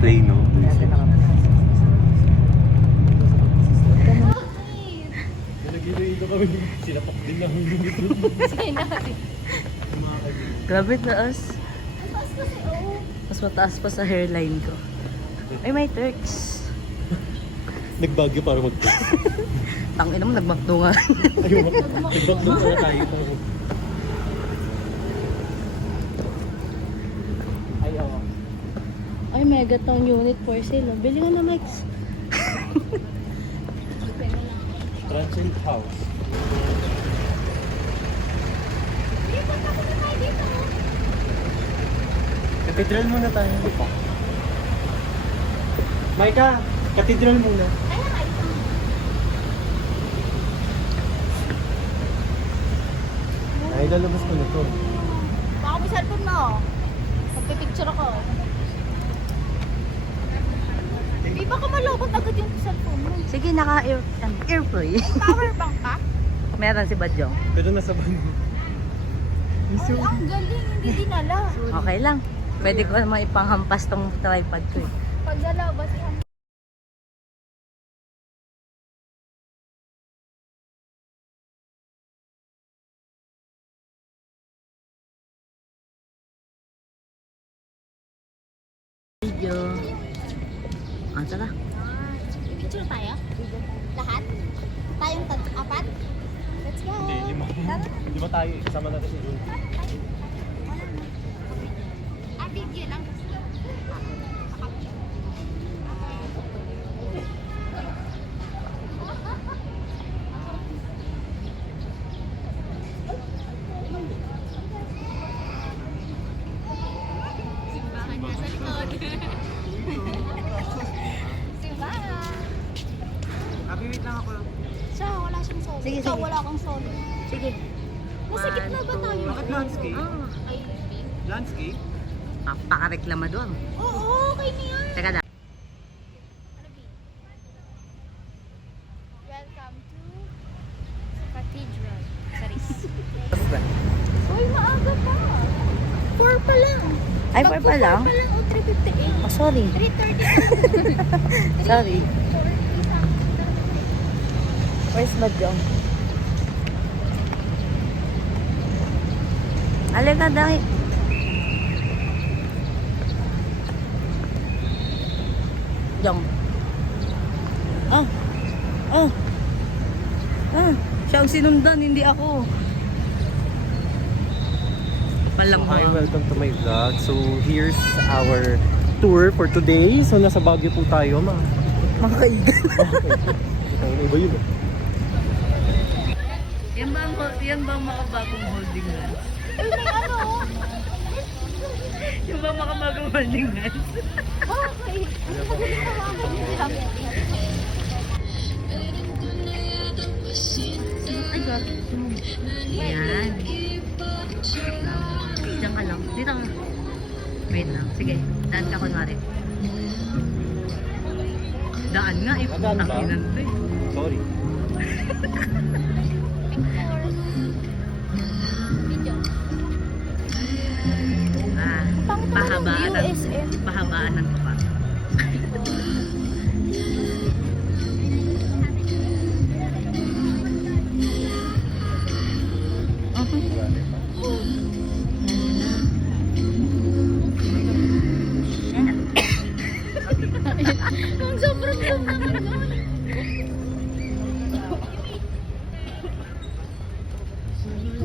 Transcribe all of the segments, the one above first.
naka-play, no? Nagigilito kami. Sinapak din na Grabe taas. Mas mataas pa sa hairline ko. Ay, may Turks. Nagbagyo para mag-text. Tangina mo, nagmakdo nga. Ayun, nagbagyo para tayo. Ay, Megaton unit for sale. Bili nga na, Max. Transient house. Cathedral muna tayo. Maika, cathedral muna. Ay, lalabas ko na to. Baka may cellphone mo. Magpipicture ako. Di ba ka malobot agad yung cellphone mo? Sige, naka-airplay. Power bank ka? Meron si Badyong. Pero nasa van mo. Ay, ang galing. Hindi dinala. Okay lang. Pwede ko naman ipanghampas tong tripod ko eh. Pag nalabas yan. Video. Tara. Picture tayo? Lahat? Tayong apat? Let's go! Hindi, lima tayo. Kasama natin si Jun. Video lang. Simbahan niya sa likod. Simbahan. Wait lang ako. Siya, wala siyang solo. Sige, Ikaw, sige. wala kang solo. Sige. Nasa gitna ba tayo? Bakit landscape? Ay, Landscape? Papaka-reklamador. oo, okay na yan. Teka na. Welcome to Cathedral. Saris. Uy, Uy, maaga pa. 4 pa lang. Ay, 4 pa lang? 4 pa lang o 3:58. Oh, sorry. 3:30. Sorry. Where's Badyong? Alika, dahil. Jong. Siya ang sinundan, hindi ako. Palang Hi, welcome to my vlog. So, here's our tour for today. So, nasa Baguio po tayo, mga kaigan. Ay, iba yun. Yan ba ang makabagong holding hands? Ay, may ano? Yan ba ang makabagong holding hands? Okay. Tawagan niyo sila. Ay, God. Yan. Diyan ka lang. Dito ka. Wait lang. Sige. Daan ka kunwari. Daan nga. Daan ba? Takinan to eh. Sorry. Video. Pahabaan ng USM. pahabaan ng tupa. Ang sobrang naman yun.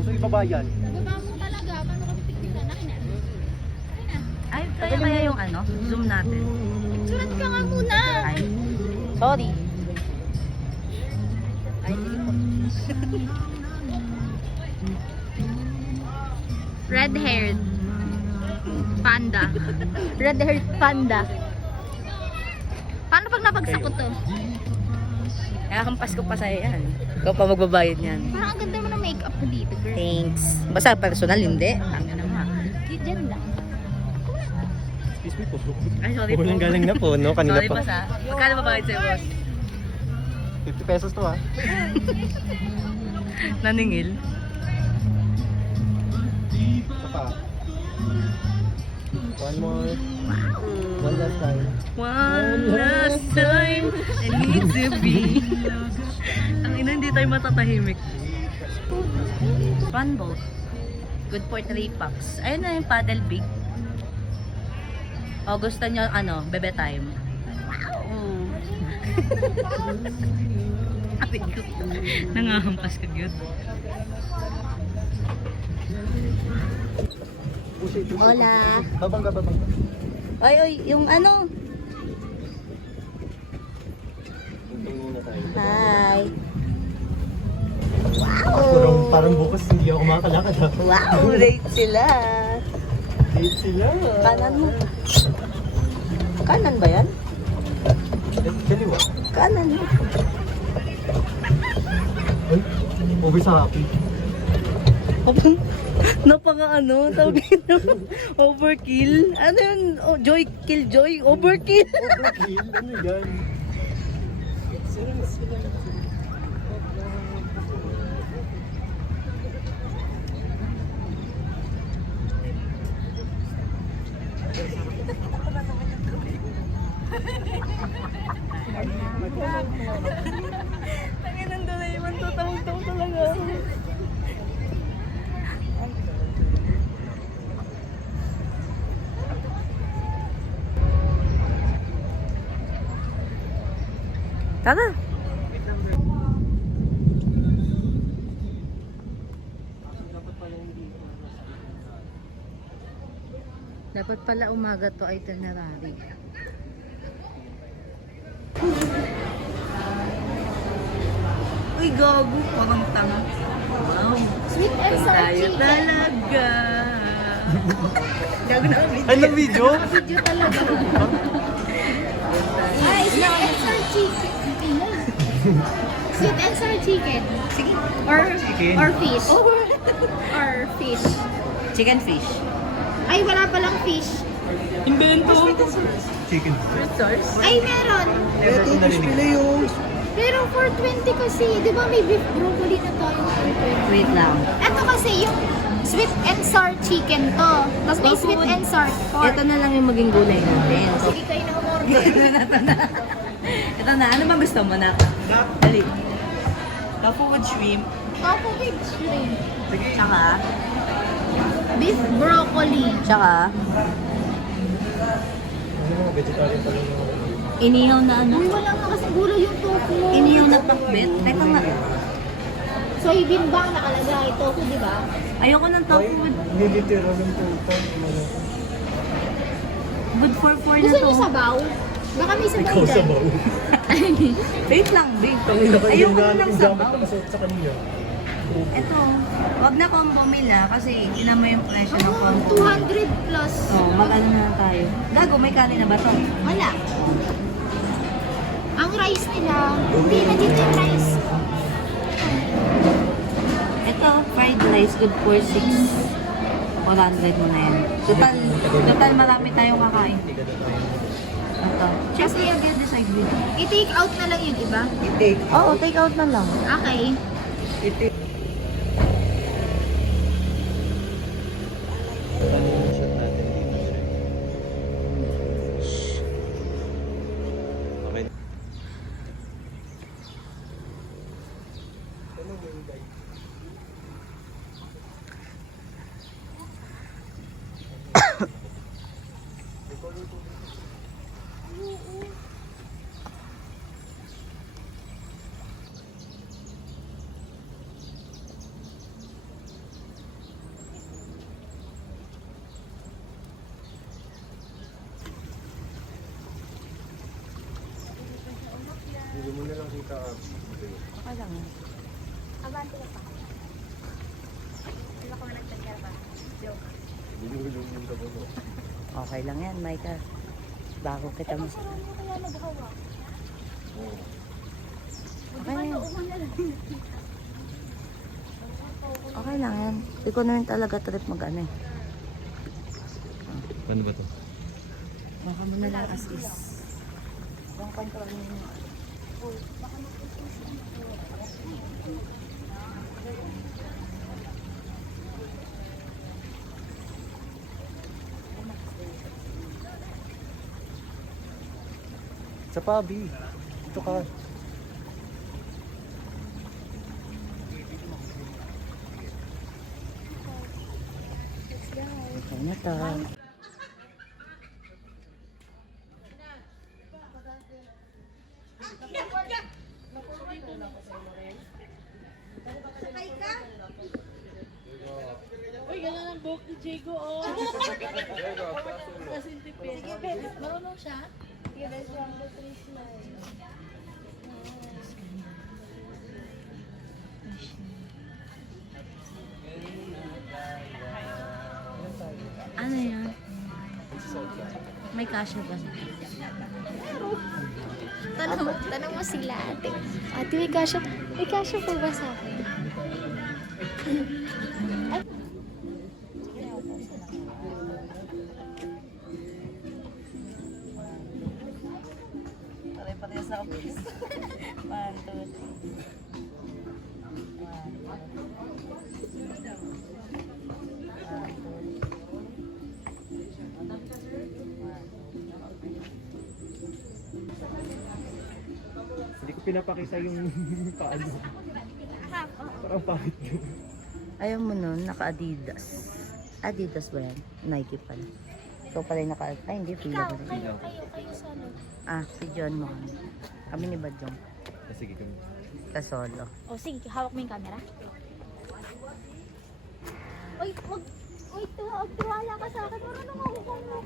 So, ibaba yan. Baba mo talaga. Paano kami picturean? Akin na. Ay, kaya yung ano? Zoom natin. Picturean ka nga muna. Ay. Sorry. Ay, sige po. Red-haired panda. Red-haired panda. Paano pag napagsak ko to? Nakakampas ko pa sa'yo yan. Ikaw pa magbabayad yan. Parang ang ganda mo ng makeup mo dito, girl. Thanks. Basta personal, hindi. Tanga na nga. Diyan lang. Excuse me po. Ay, sorry po. Walang galing na po, no? Kanina Sorry pa. pa sa. Magkano babayad sa'yo, boss? 50 pesos to, ha? Naningil. Ito pa. One more. One last time. One last time, I need to be. Ang ina, hindi tayo matatahimik. Fun boat. Good for 3 packs. Ayun na yung paddle big. O, gusto nyo, bebe time. Wow! Abit ko. Nangahampas ka, yun. Hola! Babangga, babangga. Oy, yung ano? Tingin muna tayo. Hi! Parang bukas hindi ako makakalakad ha. Wow! Late sila! Late sila. Kanan mo. Kanan ba yan? Kaliwa. Kanan mo. Ay, over sa happy. Napaka tawag ito, overkill. Ano yun? Oh, joy, kill joy, overkill. Overkill? Ano yan? Tangin ng Doraemon to, tawag-tawag talaga. Tara. Dapat pala umaga to itinerary. Uy, gago. Parang tanga. Wow. Sweet and sour Tayo chicken. talaga. Gago na video. Ay, na-video? Video talaga. Ay, sweet and sour chicken. Okay na. Sweet and sour chicken. Sige. Or fish. Or fish. Chicken fish. Ay, wala palang fish. Invento. Chicken. Ay, meron. Ito, fish pila yung... Pero 420 kasi, di ba may beef broccoli na tayo? Wait lang. Ito kasi yung sweet and sour chicken to. Tapos may sweet and sour pork. Ito na lang yung maging gulay natin. Sige kayo na umorder. Ito na. Ano bang gusto mo na? Dali. Tofu with shrimp. Tofu with shrimp. Tsaka? Beef broccoli. Tsaka? Ano mga vegetarian pala yung... Inihaw na ano? Uy, wala nga kasi gulay yung tofu. Inihaw na pakbet? Teka nga. Soybean ba ang nakalagay? Tofu, di ba? Ayoko ng tofu with... Niliteral yung total. Good for 4 na Gusto to. niyo sabaw? Baka may sabaw Ikaw dyan. sa bawo. Wait lang, babe. Tangina kayo Ayoko yung na ng gamit sabaw. na kasuot sa kanya. Ito. Wag na combo meal kasi tinan mo yung presyo ng Oh, combo. 200 plus. Oh, mag-ano na lang tayo. Gago, may kanin na ba to? Wala. Ang rice nila, hindi na dito yung rice. Ito, fried rice, good for 6. 400 mo na yan. Total marami tayong kakain. Ito. Siyempre, yung decide with. I-take out na lang yung iba. I-take. Oo, take out na lang. Okay. I-take. Ano yung shot natin dito? Okay. Hindi mo na lang kita. Okay lang. Abante ka pa. Wala ko na nagtagyan pa. Joke. Hindi mo yung tabo mo. Okay lang yan, Micah. Bago kita mo. Sarang mo kaya naghawa. Okay na yan. Umana lang. Okay lang yan. Hindi ko na rin talaga trip mag-ano eh. Ano ba to? Baka mo na lang as is. Yung control mo. Sa pabi. Ito ka. Okay na to. Uy, gano'n ang buhok ni Diego, oh. Kasi tipid. Sige, babe. Marunong siya? Sige, babe. Siya ang batrish na. Ano yan? May kasya ba? Tanong mo sila, ate. Ate, may kasya po ba sa akin? Pare-pareho sa office. 1, 2, 3. Hindi ko pinapakita yung paano. Parang pangit yun. Ayaw mo nun, naka-Adidas. Adidas ba yan? Nike pala. Ikaw pala yung naka... Ay, hindi. Fila Ikaw, ba? kayo sa ano? Si John mo kami. Kami ni Badjong. Sige kami. Sa solo. O sige, hawak mo yung camera. Uy, tiwala ka sa akin. Marunong ako kung mo.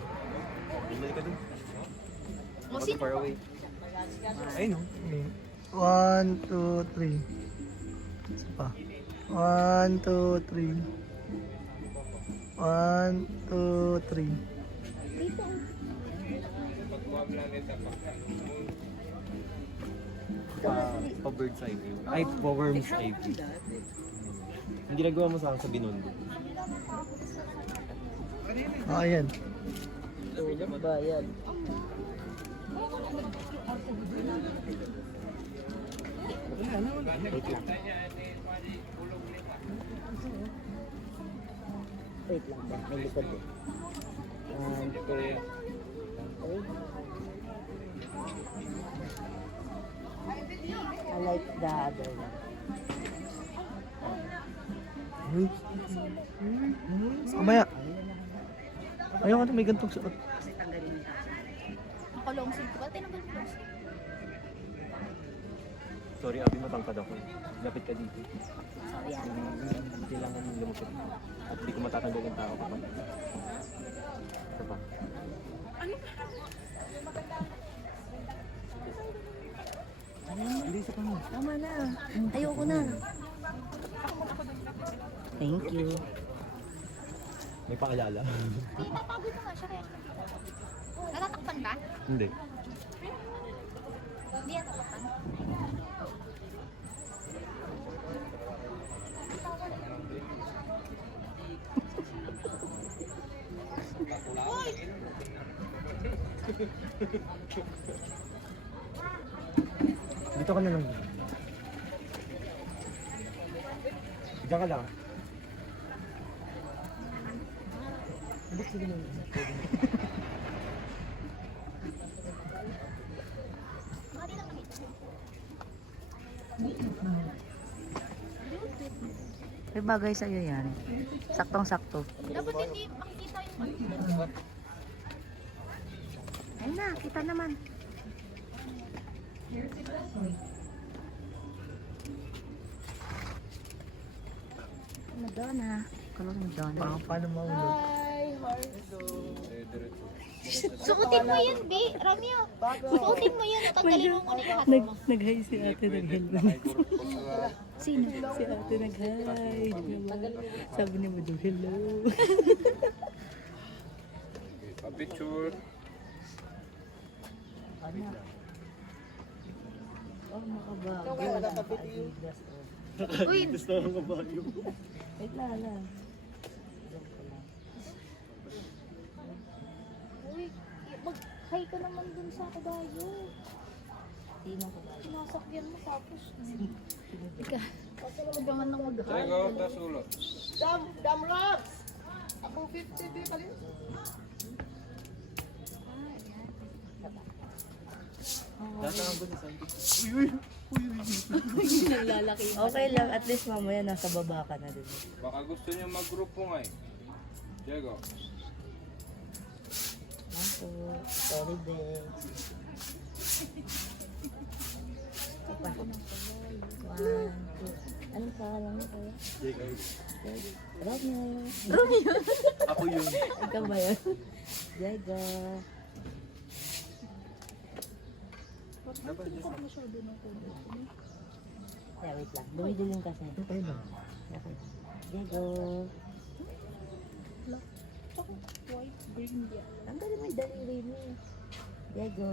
Bumili ka dun. O, sino Far ba? away. Ay no. 1, 2, 3. Isa pa. 1, 2, 3. 1, 2, 3. Dito. Pa bird's eye view. Ay, pa worm's eye view. Yung ginagawa mo sa akin sa Binondo. Ayan. Tulog ba yan? Wait lang ba? May likod eh. 1, 2, 3. I like the other one. Mamaya. Ayaw ka na may gantong suot. Kasi tanggalin mo kasi. Ako long sleeve ko. Ba't tinanggal ko long sleeve? Sorry, Abi, matangkad ako. Lapit ka dito. Sorry, ate. Kailangan yung lumapit. At hindi ko matatanggal yung tao ko. Ito pa. Hindi sa kanya. Tama na. Ayoko na. Thank you. May paalala. Tatago mo nga siya kaya. Natatakpan ba? Hindi. Hindi yan tatakpan. Dito ka na lang. Diyan ka lang. Sige na. May bagay sa'yo yan. Saktong-sakto. Dapat hindi makikita yung Ayun na, kita naman. Madonna. Kulong Madonna. Paano maulog? Suotin mo yun, B. Ramyo. Suotin mo yun. Tanggalin mo muna yung hat mo. Nag-hi si ate, nag-hello. Sino? Si ate nag-hi. Sabi niya mo daw, hello. Picture. Oh, makabago. Uy, Gusto mo kabayo. Wait lang. mag-hi ka naman dun sa kabayo. Sino ko ba? Sinasakyan mo tapos. Ika. Huwag naman nang mag-hi. Okay lang, at least mamaya nasa baba ka na din. Baka gusto niyo mag-grupo nga eh. Diego. Ako, sorry din. Pa. 1, 2. Anong pangalan mo kayo? Romeo. Ako yun. Ikaw ba yun? Diego. Yeah, wait lang. Dumidilim kasi. Okay. Diego. Ang galing mo yung daliri mo. Diego.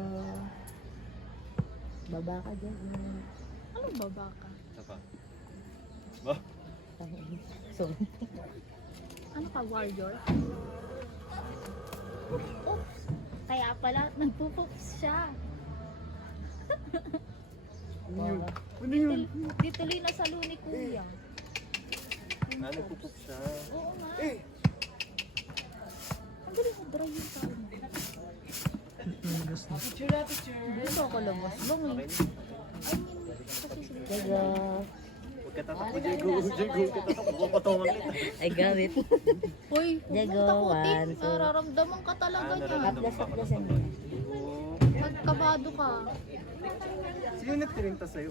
Baba ka, Diego. Anong baba ka? Isa pa. Ba? So, Ano ka, warrior? Oops! Kaya pala, nagpupups siya. Dituloy na sa luni kuya. Nagpupup siya. Oo nga. Ang galing mo, dry yung tao mo. Gusto ako labas lang eh. I mean, kasi Diego. Huwag ka tatakbo, Diego. Diego, huwag ka tatakbo. Papatungan kita. Ay, gamit. Hoy, huwag Diego, mong takutin. 1, 2. Nararamdaman ka talaga niya. Atlas-atlasan mo. Nagkabado ka. Sino nagtirinta sa'yo?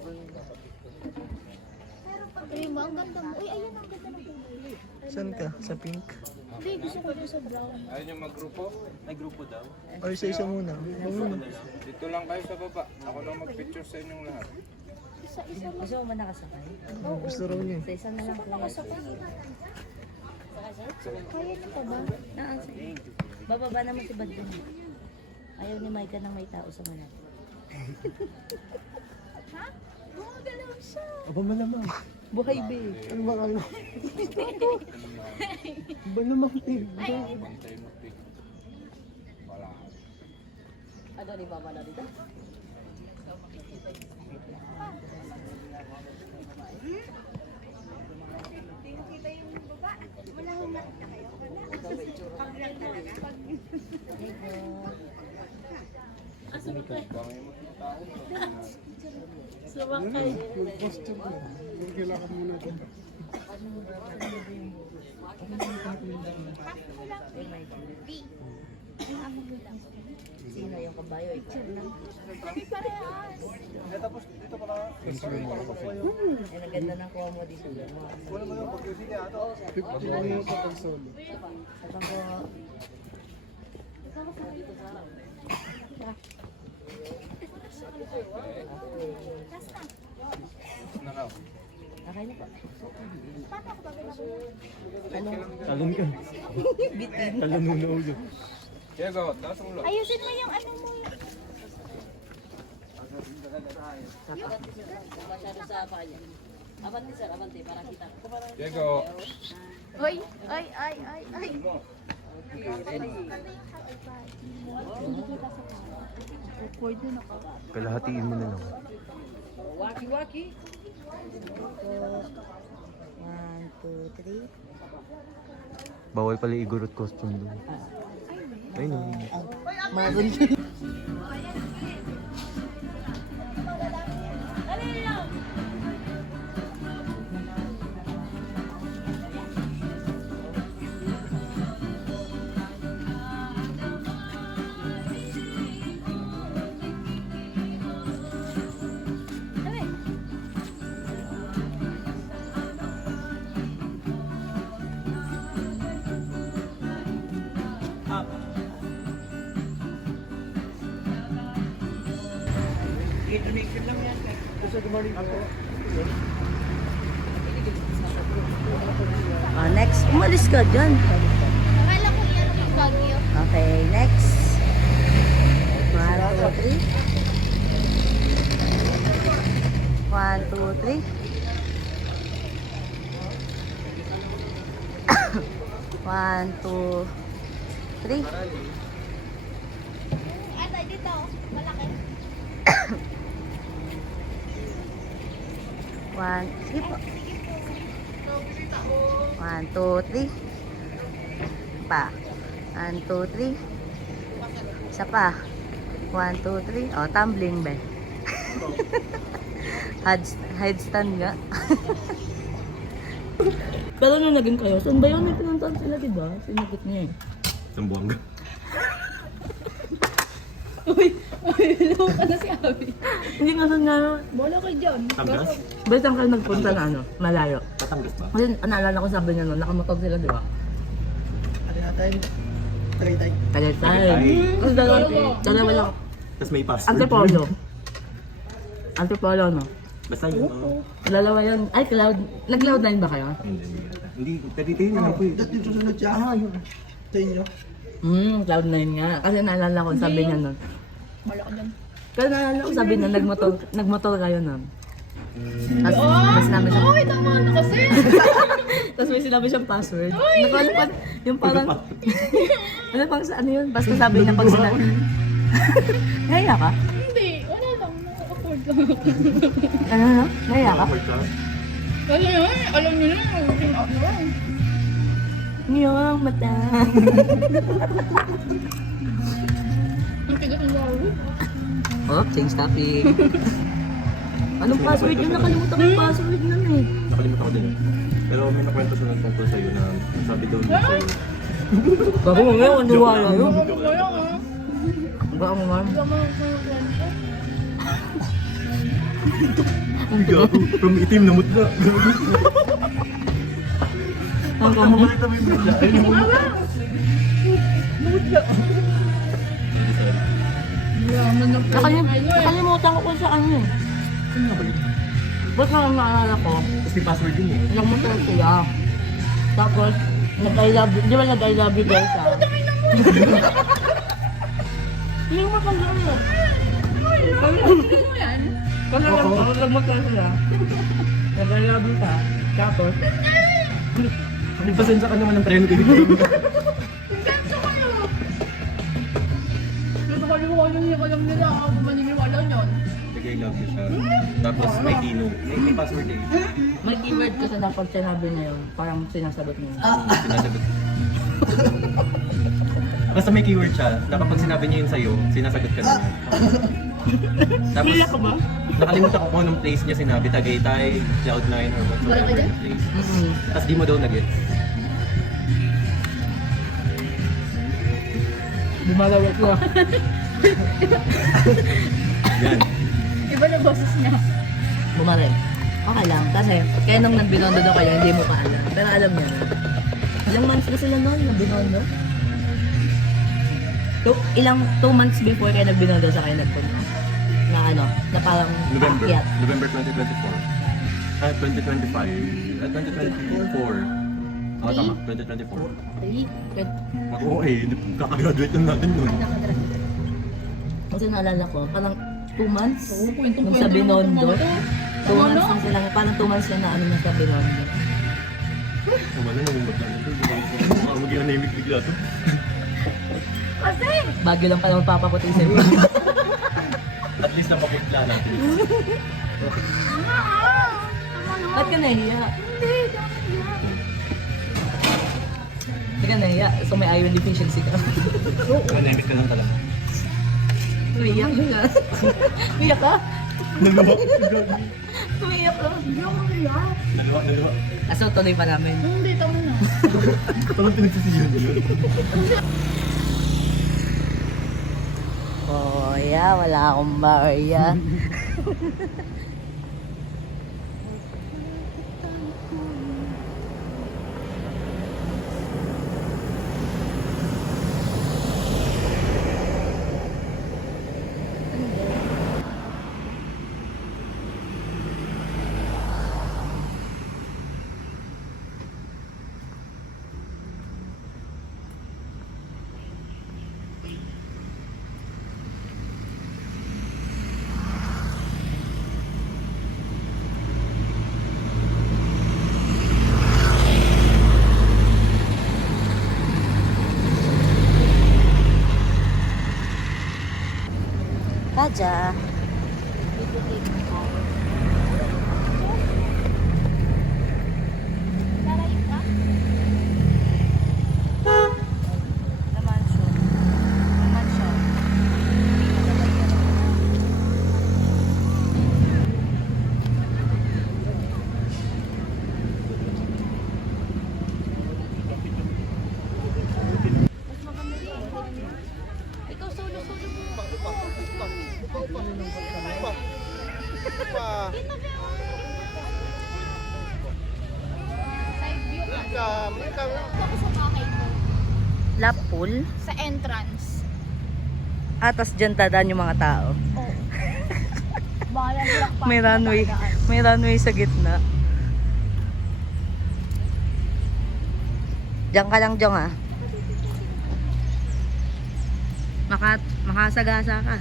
Ay, mo, ang ganda mo. Uy, ayun, ang ganda ng kulay. Saan ka? Sa pink? Hindi, gusto ko yung sa brown. Ayaw niyo mag-grupo? May grupo daw. Or sa isa muna? Dito lang kayo sa baba. Ako lang mag-picture sa inyong lahat. Isa-isa lang. Gusto mo ba nakasakay? Gusto raw niya. Sa isa na lang po. Kaya niyo pa ba? Bababa naman si Bad dun. Ayaw ni Micah nang may tao sa manap. Ha? Gumagalaw siya. Aba malamang. Buhay be. Ano ba ano? Ba naman pink? Pantay mo pic. Wala. Ano ni Mama na dito? Bangin mo yung tao. Sino yung kabayo? Ikaw lang. Kami parehas. Eh tapos dito pala. Ay, ang ganda ng kuha mo dito. Wala mo yung pag-usig niya ato. Sa pangko. Na raw. Okay na po. Paano ako gagawin? Talon ka. Talon mo na ulo. Diego, taas ang ulo. Ayusin mo yung ano mo. Masyado sa kanya. Abante sir, abante para kita. Diego. Ay, ay, ay, ay, ay. Awkward din ako. Kalahatiin mo na lang. Waki-waki. 1, 2, 3. Bawal pala igurot costume doon. Ay no. Maroon. Next. Umalis ka dyan. Akala ko yan yung bagyo. Okay, next. 1, 2, 3. 1, 2, 3. 1, 2, 3. Ano, dito. Malaki. 1, sige po. 1, 2, 3. Pa. 1, 2, 3. Isa pa. 1, 2, 3. O, tumbling ba? Headstand nga. Pero nung naging kayo, saan ba yun? May pinuntahan sila, diba? Sinagot niya eh. Sambuanga. Hello ka na si Abby. Hindi nga saan nga. Bola kayo dyan. Tangas? Ba't saan kayo nagpunta na ano? Malayo. Tatangas ba? Kasi naalala ko sabi niya nun, nakamotor sila, diba? Ano natin? Tagaytay. Tagaytay. Tagaytay. Kasi dalawa lang. Tapos may password. Antipolo. Antipolo, no? Basta yun. Dalawa yan. Ay, nag-cloud9 ba kayo? Hindi, pwede na po eh. Dati yung susunod siya. Yun. Sa inyo. Cloud9 nga. Kasi naalala ko, sabi niya nun. Bola ka dyan. Kasi naalala ko, sabi niya, nagmotor kayo nun. Tapos may sinabi siya. Ay, tama na kasi. Tapos may sinabi siyang password. Nakalipat, yung parang, ano pang sa ano yun? Basta sabi niya pag sinabi. Naya ka? Hindi, wala lang. Naka-afford lang ako. Ano? Naya ka? Kasi yun, alam niyo na, magiging ano. Ngiyong mata. Ang tigas ng laro. Oh, change topic. Anong password yun? Nakalimutan ko yung password nun eh. Nakalimutan ko din. Pero may nakwento siya ng tungkol sa'yo na sabi daw niya sa'yo. Bago mo ngayon, ano wala yun? Wala ka. Bago mo nga. Wala mo ng kwento. Gago, from itim na mutla. Ang kamo. Nakalimutan ko kung saan yun. Ano nga ba yun? Ba't parang naalala ko? Tapos may password yun eh. Nagmotor sila. Tapos, nag-I love you. Di ba nag-I love you guys ah? Hindi mo matandaan yun. Kasi nagmotor sila. Nag-I love you ka. Tapos, Pasensya ka naman ng trend ko. Gusto ko liwanag niya, alam nila ako maniniwala niyon. Sige, I love you siya. Tapos may kino. May password eh. may keyword kasi dapat sinabi niya yun. Parang sinasagot niya. Sinasagot. Basta may keyword siya, na kapag sinabi niya yun sa'yo, sinasagot ka na niya. Tapos, nakalimutan ko kung anong place niya sinabi, Tagaytay, Cloud9, or whatever the place. Tapos di mo daw nag-gets. Bumalawit ko. Yan. Iba na boses niya. Bumaray. Okay lang. Kasi, kaya nung nagbinondo daw kayo, hindi mo pa alam. Pero alam niya na. Ilang months na sila noon, nagbinondo? Ilang 2 months before kayo nagbinondo sa kayo nagpunta. Na ano, na parang November. paakyat. November 2024. 2025. 2024. Oo, tama. 2024. Oo eh, kakagraduate lang natin nun. Kasi naalala ko, parang 2 months nung sa Binondo. 2 months lang sila, parang 2 months lang na ano na sa Binondo. Tama na, namumot lang ito. Baka maging anemic bigla to. Bagyo lang pala magpapaputi sa'yo. At least napaputla natin. Ba't ka nahiya? Hindi ka nahiya. So may iron deficiency ka. Anemic ka lang talaga. Umiyak ka nga. Umiyak ka? Naluwa. Umiyak ka? Naluwa. Kaso tuloy pa namin. Hindi, tama na. Parang pinagsisiyan yun. Oh, yeah. Wala akong barya. Raja. Tapos sa bahay mo. Lapul. Sa entrance. Atas dyan dadaan yung mga tao. Oo. Bahala nila pa. May runway sa gitna. Diyan ka lang, Jong, ah. Makasagasa ka.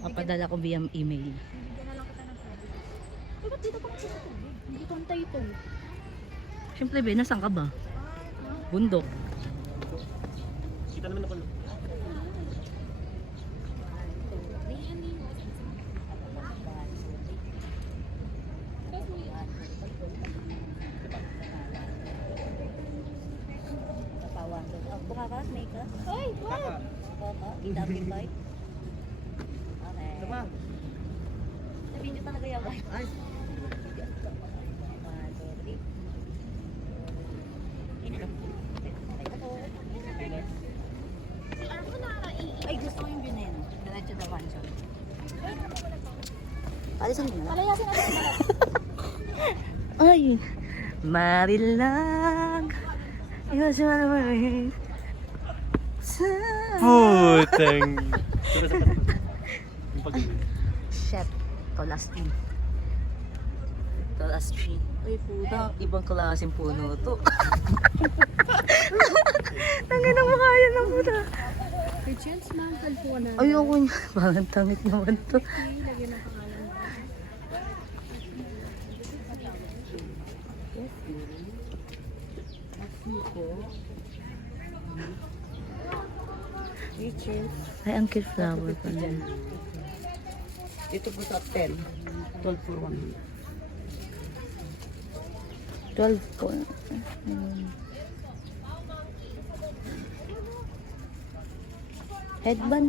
Papadala ko via email. Ba't dito pa kasi ito? Dito ang tayo ito. Siyempre, be, nasan ka ba? Bundok. Kita naman ako. Bukakas, make up. Ay, wow! Gidaming bike. Okay. Sabihin nyo talaga yung bike. Ay. 1, 2, 3. Ay, gusto ko yung veneno. Diretso the one shot. Alisan mo na. Palayasin natin sa balat. Ay, marilag. Ikaw siya naman. Putang. Shit. Ito last tree. Ito last tree. Ay, puta. Ibang klaseng puno to. Tangin ang mukha yan ng puta. Ayoko niya. Parang tangit naman to. Ay, ang cute flower pa niya. Ito po sa 10. 12 for 1. 12 po. Ayun. Headband.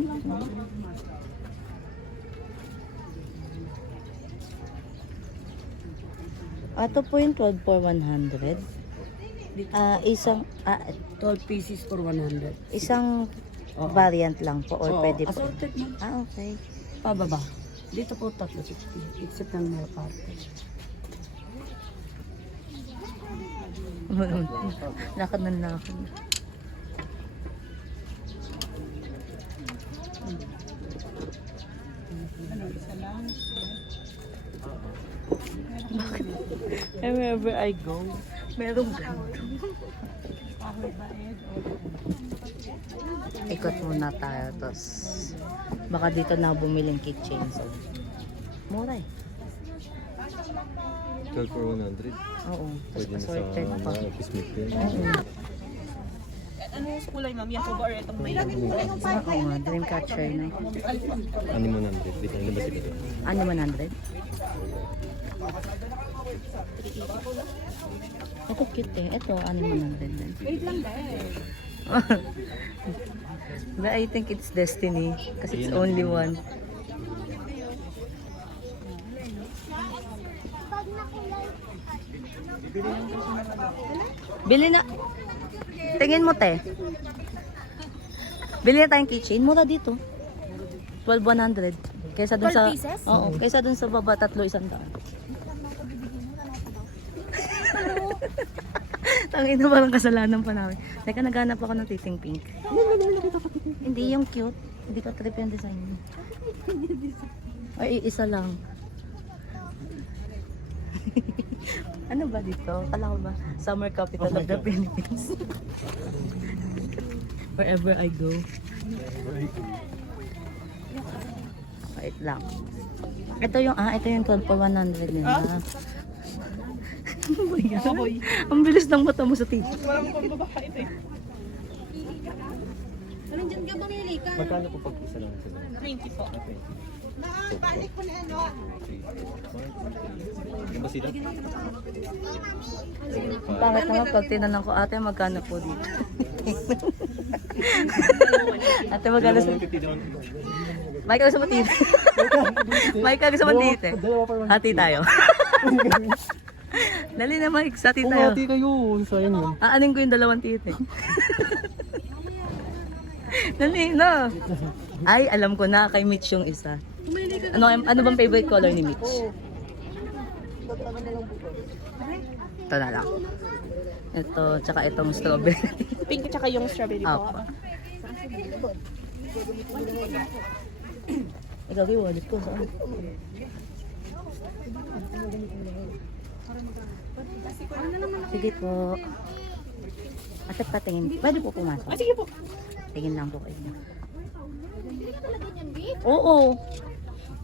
Ito po yung 12 for 100. Isang 12 pieces for 100. Isang Oo. variant lang po or Oo, pwede po. assorted mo. Okay. Pababa. Dito po 360. Except ng mga parte. Lakad ng lakad. Bakit? Wherever I go, merong ganito. Ikot muna tayo, tapos baka dito na bumiling kitchen. So, mura eh. 12 for 100. Oo, tapos Pwede na sa assorted pa. office meet yun. Ano yung kulay ma'am? Yan po ba or itong may Oo nga, dream catcher na. Ano mo 100? Dito, ano ba sila? Ano 100? Ito cute eh. Ito, ano 100 din. Wait lang But I think it's destiny. Kasi it's only one. Bili na. Tingin mo, te. Bili na tayong kitchen. Mura dito. 12,100. Kaysa dun sa... 12 pieces? Oo. Kaysa dun sa baba, 3,100. Tangin na parang kasalanan pa namin. Teka, naghanap ako ng titing pink. Hindi yung cute. Hindi ka trip yung design mo. Ay, isa lang. Ano ba dito? Kala ko ba? Summer capital of the Philippines. Wherever I go. Wait lang. Ito yung 12 for 100 nila. Oh my God. Ang bilis ng mata mo sa TV. Magkano po pag isa lang sila? 20 po. Okay. Ano ba sila? Ang pangit naman pag tinanong ko, ate, magkano po dito? Ate, magkano sa... 150 doon. Michael, gusto mo tite? Michael, gusto mo tite? Dalawa pa Hati tayo. Dali na, Mike. Sa hati tayo. Pumati kayo. Sayang yun. Aanin ko yung dalawang tite. Dali na. Ay, alam ko na. Kay Mitch yung isa. Ano bang favorite color ni Mitch? Ito na lang. Ito, tsaka itong strawberry. Pink tsaka yung strawberry po. Apa. Ikaw, yung wallet ko. Saan? Sige po. At patingin. Pwede po pumasok. Sige po. Tingin lang po kayo. Hindi ka talaga niyan, babe. Oo.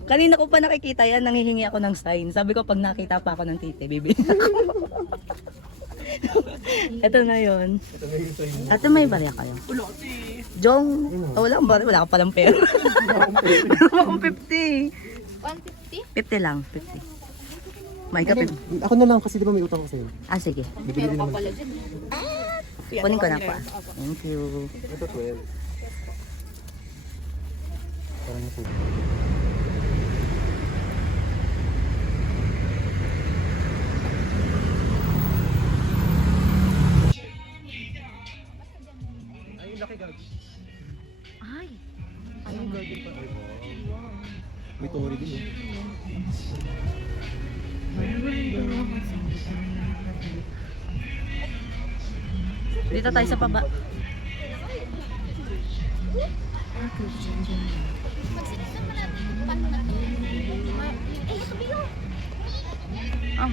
Kanina ko pa nakikita yan, nanghihingi ako ng sign. Sabi ko, pag nakita pa ako ng tite, bibili ako. Ito na yun. Ate, may barya kayo? Jong, wala kang barya, wala ka palang pera. Wala akong 50. 150? 50 lang, 50. May ka 50. Ako na lang kasi di ba may utang ko sa'yo. Ah, sige. Bibili din naman. Kunin ko na po. Thank you. Ito 12. Parang ito. Ay, May tori din eh. dito tayo sa baba. Magsikisan mo natin yung pan na to. Eh, ito biyo. Oh,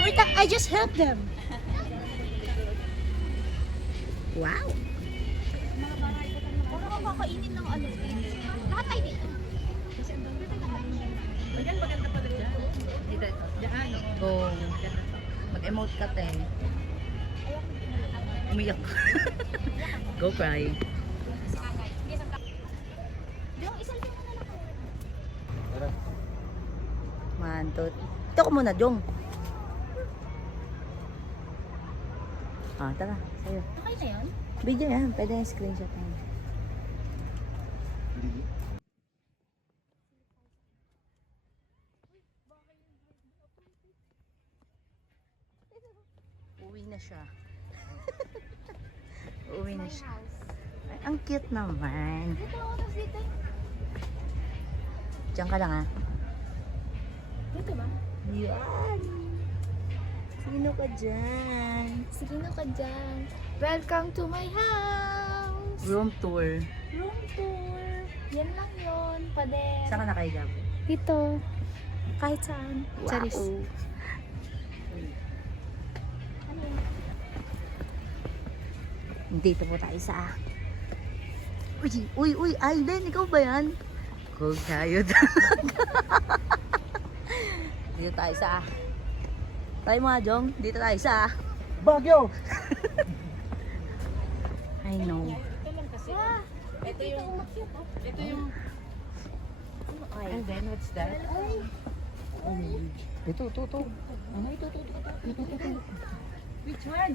Wait, I just helped them. wow. Ano ka kakainin ng ano? Lahat tayo dito. Go. Mag-emote ka, te. Umiyak. Go cry. Yung isalpin mo na lang. Man, to. Ito ko muna, Jong. Ah, tara. Sa'yo. Okay na yun? Video yan. Pwede yung screenshot yan. Uwi na siya. Uwi na siya. Ay, ang cute naman. Dito ako na dito. Diyan ka lang, ah. Dito ba? Yan. Sino ka dyan? Sino ka dyan? Welcome to my house! Room tour. Room tour. Yan lang yun. Pader. Saan ka nakahiga? Dito. Kahit saan. Charis. Ano yun? Dito po tayo sa... Uy, Alden, ikaw ba yan? Cool tayo Dito tayo sa... Tayo mga Jong, dito tayo sa... Bagyo! I know. Ah, ito yung umakyat. Oh. Ito yung... And then, what's that? Ito. Which one?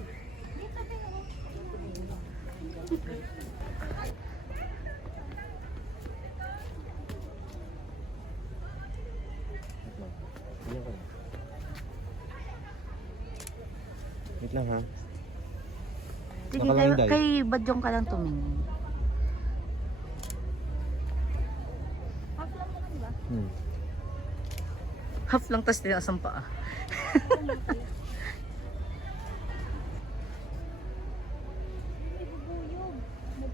Wait lang ha. Sige, Nakaline dahil. kay Badyong ka lang tumingin. Half lang, tas tinaas ang paa.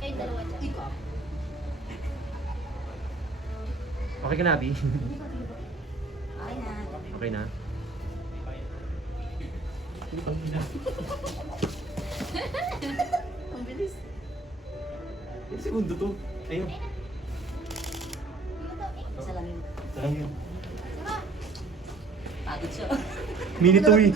Ay, dalawa dyan. Okay ka na, Abby? Okay na? Ang bilis. Segundo to. Ayun. Isa lang yun. Sarang yun. Pagod siya. Mini toy.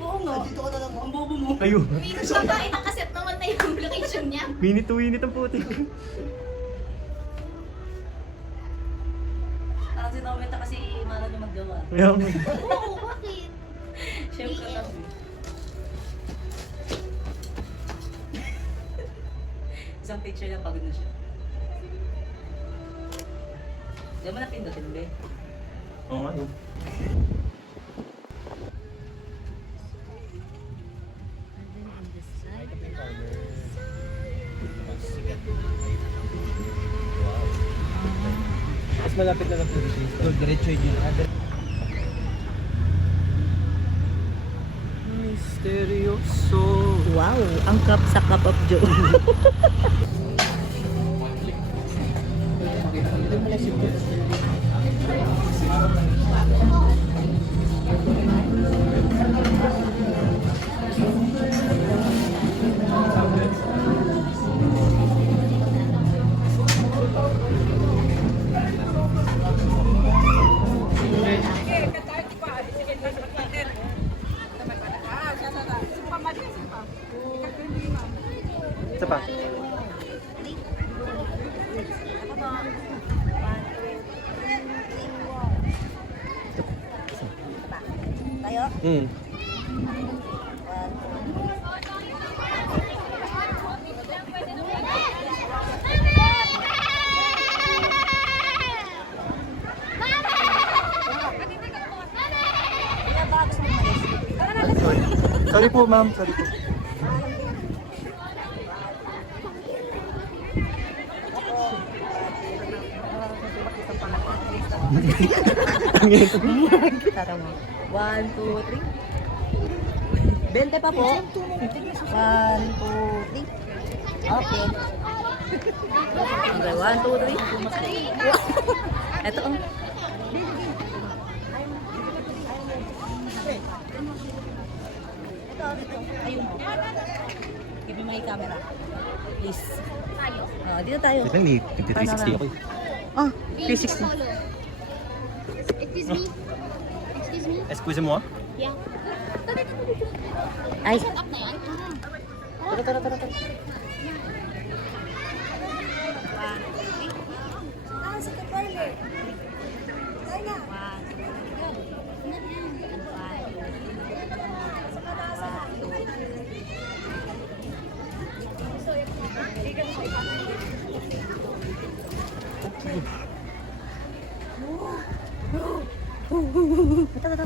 Oo nga. Dito ka na lang. Ang bobo mo. Ayun. Babae nakaset naman na yung location niya. Mini toy nitong putik. Parang sinawenta kasi mahal niya maggawa. Ayun. Oo, bakit? Chef katabi. Isang picture lang, pagod na siya. Diyan mo na pindutin, be. Oo nga, no? Mas malapit na lang po dito. Diretso yun. Misterioso. Wow, ang cup sa cup of Joe. Isa pa. Tayo? Hmm. Sorry po, ma'am. Sorry po. Tara mo. 1, 2, 3. 20 pa po. 1, 2, 3. Okay. Okay, 1, 2, 3. Ito oh. Ayun mo. Give me my camera. Please. Dito tayo. Hindi, 5360 ako. Oh, 360. Excuse me? Excuse me? Excuse mo? Yeah. Ay, Set up na yan? Tara.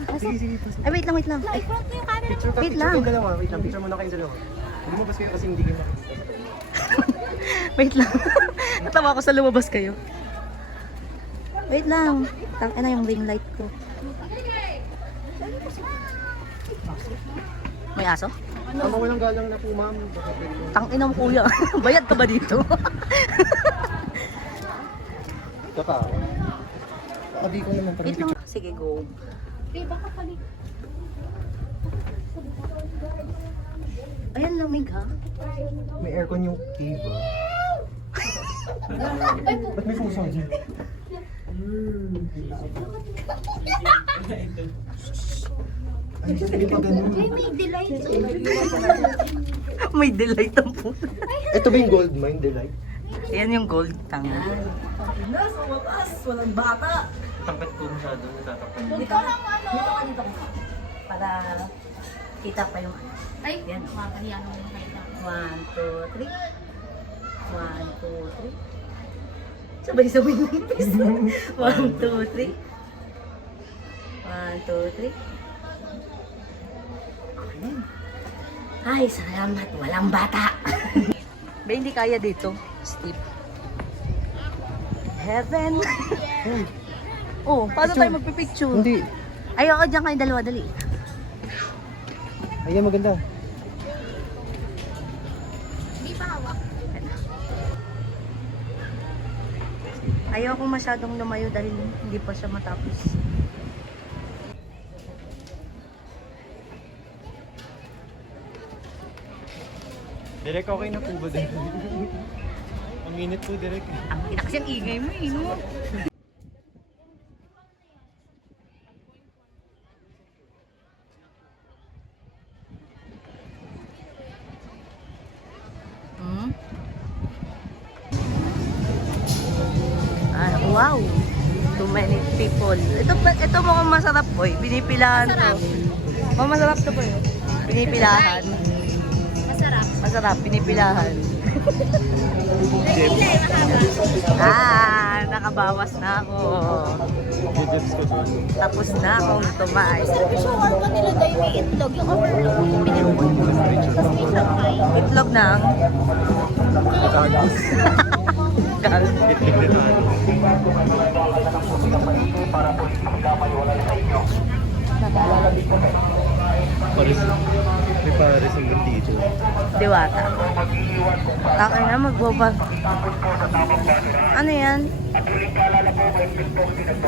Ay, wait lang. Ay, I-front mo yung camera. Picture ka, Wait picture lang. kayong dalawa. Wait lang, picture muna kayong dalawa. Lumabas kayo kasi hindi kayo makikita. wait lang. Natawa ko sa lumabas kayo. Wait lang. Tangin na yung ring light ko. May aso? Ang walang galang na po, ma'am. Baka pwede mo. Tangin mo kuya. Bayad ka ba dito? Ito ka. Kabi ko naman. Wait lang. Sige, go. Eh, baka pali. Ayan, lamig ha. May aircon yung cave, ah. Ba't may puso dyan? Ay, hindi pa ganun. May delight. May delight ang puso. Ito ba yung gold mine delight? Ayan yung gold tanga. Tangkat ko masyado, natatakpan mo. Dito lang ano. Dito ka. Para kita pa yung Ay, yan. makakaliyan mo yung kayo. 1, 2, 3. 1, 2, 3. Sabay-sabay na ipis. 1, 2, 3. 1, 2, 3. Ay, salamat. Walang bata. Ba, hindi kaya dito. Steve. Heaven. Oh, paano tayo magpipicture? Hindi. Ay, oo, dyan kayo dalawa, dali. Ayan, maganda. Hindi pa hawak. Ayaw ko masyadong lumayo dahil hindi pa siya matapos. Direk, okay na po ba din? Ang init po, Direk. Ang ina kasi ang ingay mo eh, no? Hmm? Ah, wow! Too many people. Ito mukhang masarap boy. Binipilahan to. Mama, masarap to po yun. Pinipilahan. Masarap. Masarap, pinipilahan. Pila eh, mahaba. Nakabawas na ako. Judges ko to. Tapos na akong tumaay. Servisyohan ka nila dahil may itlog. Yung overload yung pinili mo. Tapos may champagne. Itlog ng Kagas. gal. Itlog nila. Paris. May Paris ang dito. Diwata. Takay na magbobag. Ano yan?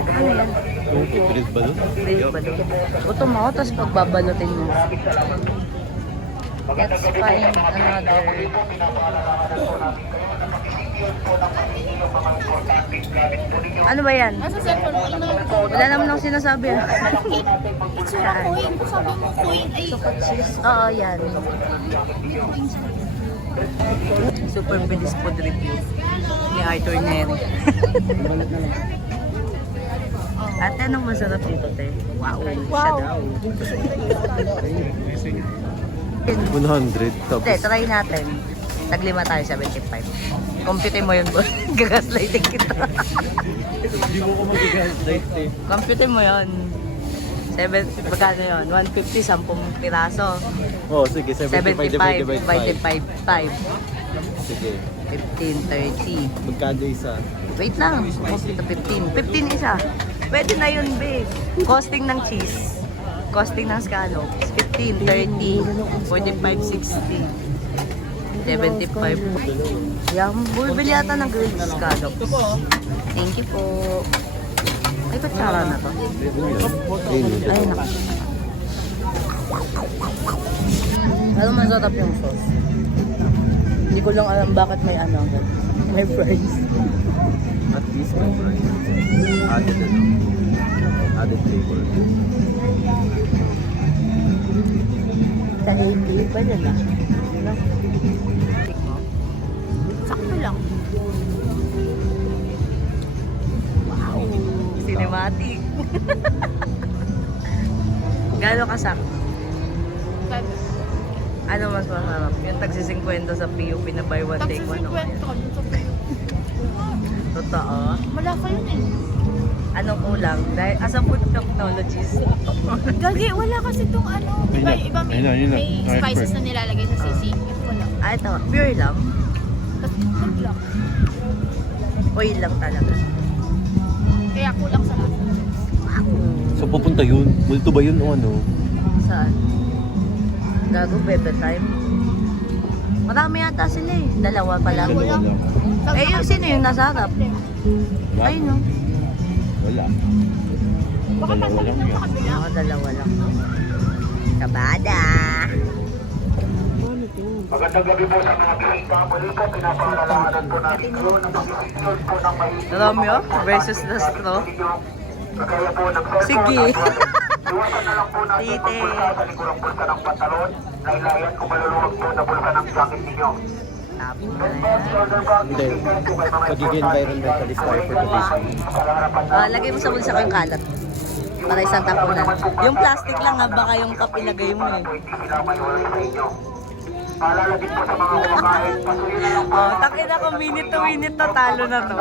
Ano yan? Chris Balon? Real balon. Gutom ako, tapos pagbabalutin mo. Let's find another. Ano ba yan? Nasa cellphone mo, ano yung code? Wala naman akong sinasabi. Itsura coin. Kung sabi mo coin ay... Oo, yan. Super bilis food review ni Arthur Neri. Ate, anong masarap dito, te? Wow, siya daw. 100 tapos. Te, try natin. Taglima tayo, 75. Compute mo yun, boss. Gagaslighting kita. Hindi mo ko mag-gaslight eh. Compute mo yun. 70, magkano yun? 150, 10 piraso. Oo, sige. 75 divided by 5. 5. Sige. 15, 30. Magkano isa? Wait lang. Compute 15. 15 isa. Pwede na yun, babe. Costing ng cheese. Costing ng scallops. 15, 30, 45, 60. 75. Yan, bumibili yata ng grilled scallops. Thank you po. Ay, kutsara na to. Ay, naku. Alam, masarap yung sauce. Hindi ko lang alam bakit may ano. May fries. At least may price. Added added flavor. Sa 80, pwede na. Ano? Sakto lang. Cinematic. Gano'n kasak? Ano mas masarap? Yung tagsi-50 sa PUP na buy one take one. Tagsi 50 ka dun sa Pio. Totoo. Malaka yun eh. Ano kulang? Dahil as a food technologist. Gagi, wala kasi itong ano. Di ba yung iba may, Ayun na. may spices na nilalagay sa sisig. Ito wala. Ah, ito. Pure lang. Tapos itlog lang. Oil lang talaga. Kaya kulang sa lahat. So pupunta yun? Multo ba yun o ano? Saan? Gago, bebe time. Marami yata sila eh. Dalawa pa lang. Wala. Eh, yung sino yung nasa harap? Ay, no. Wala. Baka pasalit ng pakabila. Mga dalawa lang. Kabada! Magandang gabi po sa mga bisita. Muli po, pinapaalalahanan po natin kayo na mag-isinod po ng may Romeo versus Lastro. kagaya po ng cellphone Sige. at wallet. Iwasan na lang po natin Tite. magbulsa sa likurang bulsa ng pantalon na ilayan kung maluluwag po na bulsa ng jacket ninyo. Tapos na Bag, yan. shoulder bag, Hindi. bag po kay mga Pagiging environmentalist tayo for the vision. sa harapan Ah, lagay mo sa bulsa ko yung kalat. Para isang tapunan. Yung plastic lang ha, baka yung cup ilagay mo eh. po hindi sila maiwalay sa inyo. Paalala din po sa mga kumakain, patuloy na lang po. Oh, takina ko minute to minute to talo na to.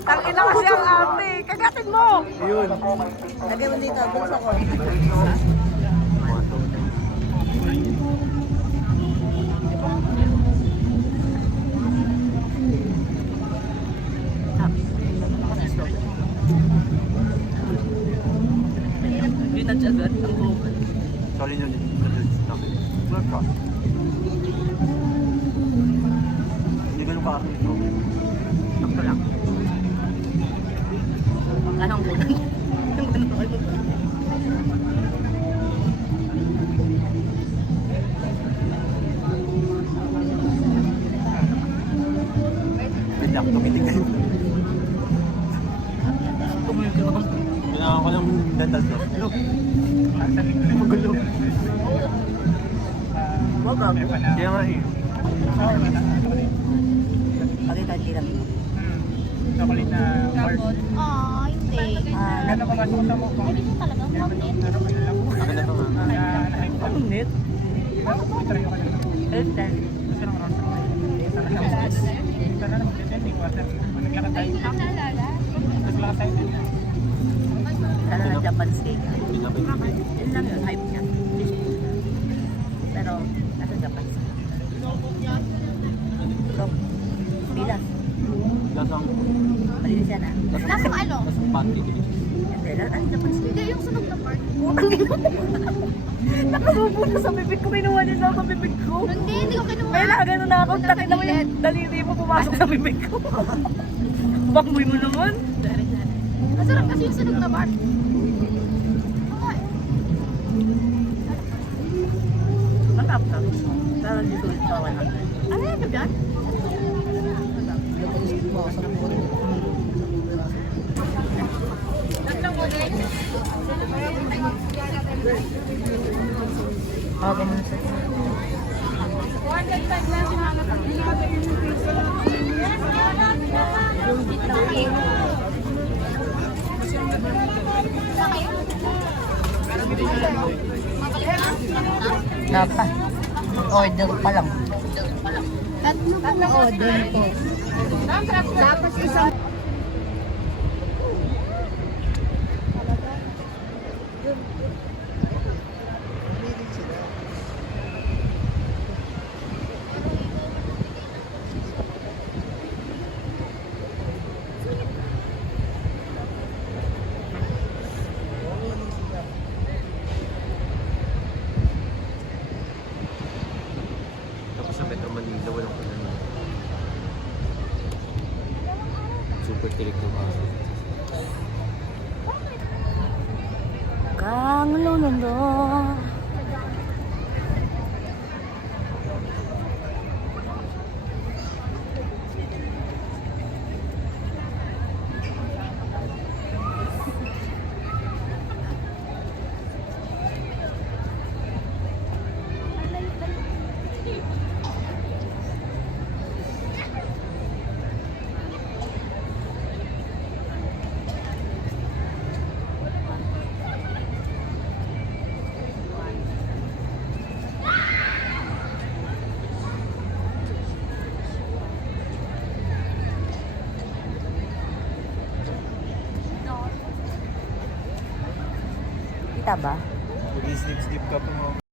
Takina kasi ang ate. Kagatin mo! Yun. Lagay mo dito, bulsa ko. Yun na dyan, ang bukan. Sorry nyo yun. Hindi ganun ka ito. Sakto lang. Anong kulang? Yung ano? Wait lang, tumitig kayo. Kailangan ko lang dental floss. Look. Magulo. Wag. Kaya nga eh. Pagkita lang. Ay, konti. Ah, Ay, dito talaga, konti. Maganda to nga. Ang net. Elten. Sana na Japan steak. Yun lang yung hype niya. Pero, nasa Japan steak. So, bilas. Lasang, Malinis yan ah. Lasang ano? lasang panty. Hindi, ano Japan steak? Hindi, yung sunog na part. Nakasubo na sa bibig ko. Kinuha niya na sa bibig ko. Hindi ko kinuha. May lagano na ako. Takin na mo yung daliri mo pumasok sa bibig ko. Bangboy mo naman. Masarap kasi yung sunog na part. Matap ka. Parang dito ulit pa 100. Ano yan, bebe? Okay mo sa Dapat. Order pa lang. Tatlong order ko. Tapos isang... Tapos sa Metro Manila, walang kanya. Super tirik ng araw. Kang lunundo. Kita ba? Mag-sleep-sleep ka pa mo.